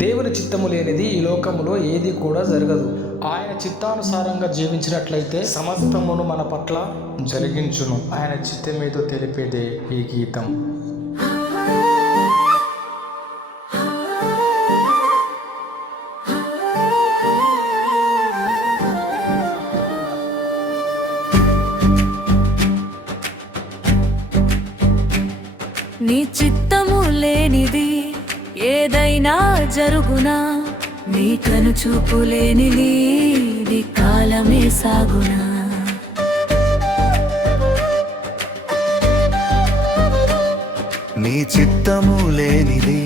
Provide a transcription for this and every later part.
దేవుని చిత్తము లేనిది ఈ లోకములో ఏది కూడా జరగదు. ఆయన చిత్తానుసారంగా జీవించినట్లయితే సమస్తమును మన పట్ల జరిగించును. ఆయన చిత్తమేదో తెలిపేదే ఈ గీతం. నీ చిత్తము లేనిది ఏదైనా జరుగునా, నీ కనుచూపు లేనిది నీ కాలమే సాగునా. నీ చిత్తము లేనిది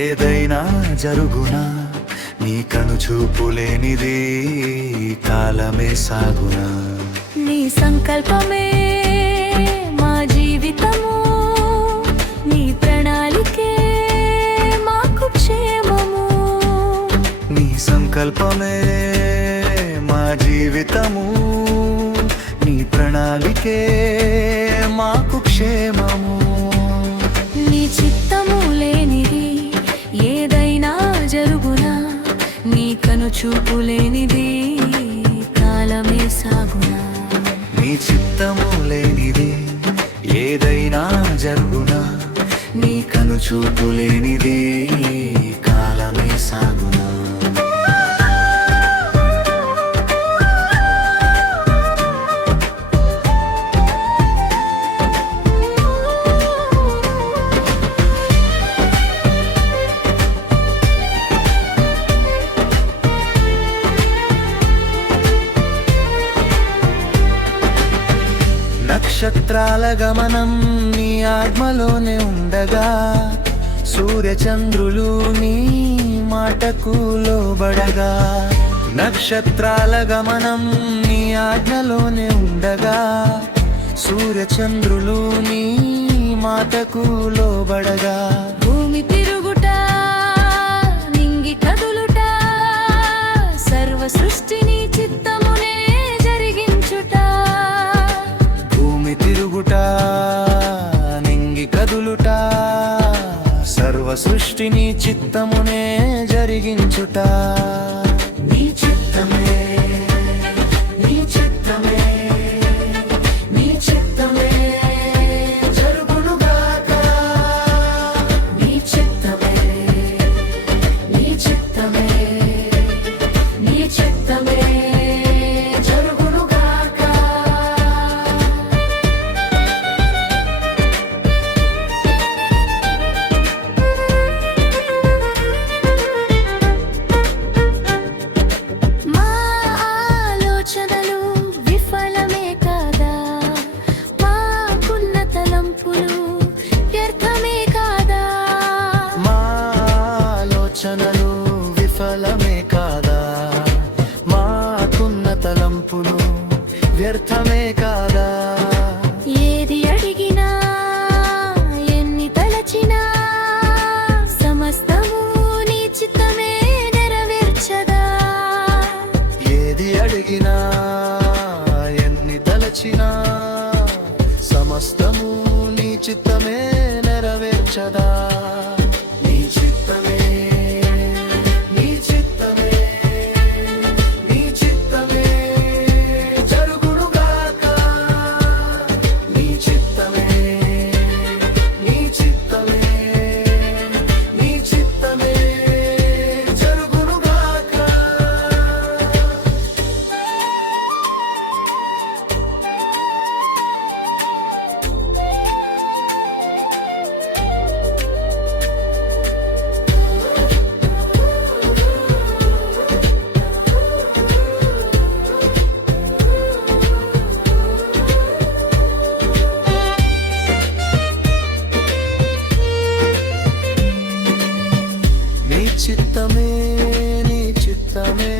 ఏదైనా జరుగునా, నీ కనుచూపు లేనిది కాలమే సాగునా. నీ సంకల్పమే మా జీవితము, నీ ప్రణాళికే మాకు క్షేమము. నీ సంకల్పమే మా జీవితము, నీ ప్రణాళికే మాకు క్షేమము. నీ చిత్తము లేనిది ఏదైనా జరుగునా, నీ కనుచూపు లేనిది కాలమే సాగునా. నీ చిత్తము లేనిది ఏదైనా జరుగునా, నీ కనుచూపు లేనిది కాలమే సాగునా. నక్షత్రాల గమనం నీ ఆత్మలోనే ఉండగా, సూర్యచంద్రులు నీ మాటకు లోబడగా. నక్షత్రాల గమనం నీ ఆజ్ఞలోనే ఉండగా, సూర్యచంద్రులు నీ మాటకు లోబడగా. భూమి తిరుగుట నింగి కదులుట, సర్వ సృష్టిని చిత్తమునే జరిగించుట. భూమి తిరుగుట నింగి కదులుట, సర్వ సృష్టిని చిత్తమునే జరిగించుట. నీ చిత్తమే, నీ చిత్తమే, నీ చిత్తమే జరుగునుగాక. నీ చిత్తమే, నీ చిత్తమే, నీ చిత్తమే జరుగునుగాక. మా ఆలోచనలు విఫలమే కాదా, మాకున్న తలంపులు వ్యర్థమే కాదా. మా ఆలోచనలు విఫలమే కాదా, మాకున్న తలంపులు వ్యర్థమే కాదా. ఏది అడిగినా ఎన్ని తలచినా సమస్తము నీ చిత్తమే నెరవేర్చదా. ఏది అడిగినా ఎన్ని తలచినా సమస్తము నీ చిత్తమే నెరవేర్చదా. నీ చిత్తమే, నీ చిత్తమే, నీ చిత్తమే జరుగునుగాక. నీ చిత్తమే, నీ చిత్తమే, నీ చిత్తమే జరుగునుగాక. నీ చిత్తమే, నీ చిత్తమే,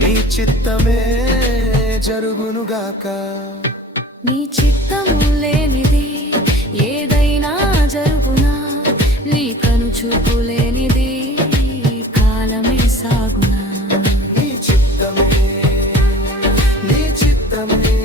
నీ చిత్తమే జరుగునుగాక. నీ చిత్తము లేనిది ఏదైనా జరుగునా, నీ కనుచూపు లేనిది కాలమే సాగునా. నీ చిత్తమే, నీ చిత్తమే,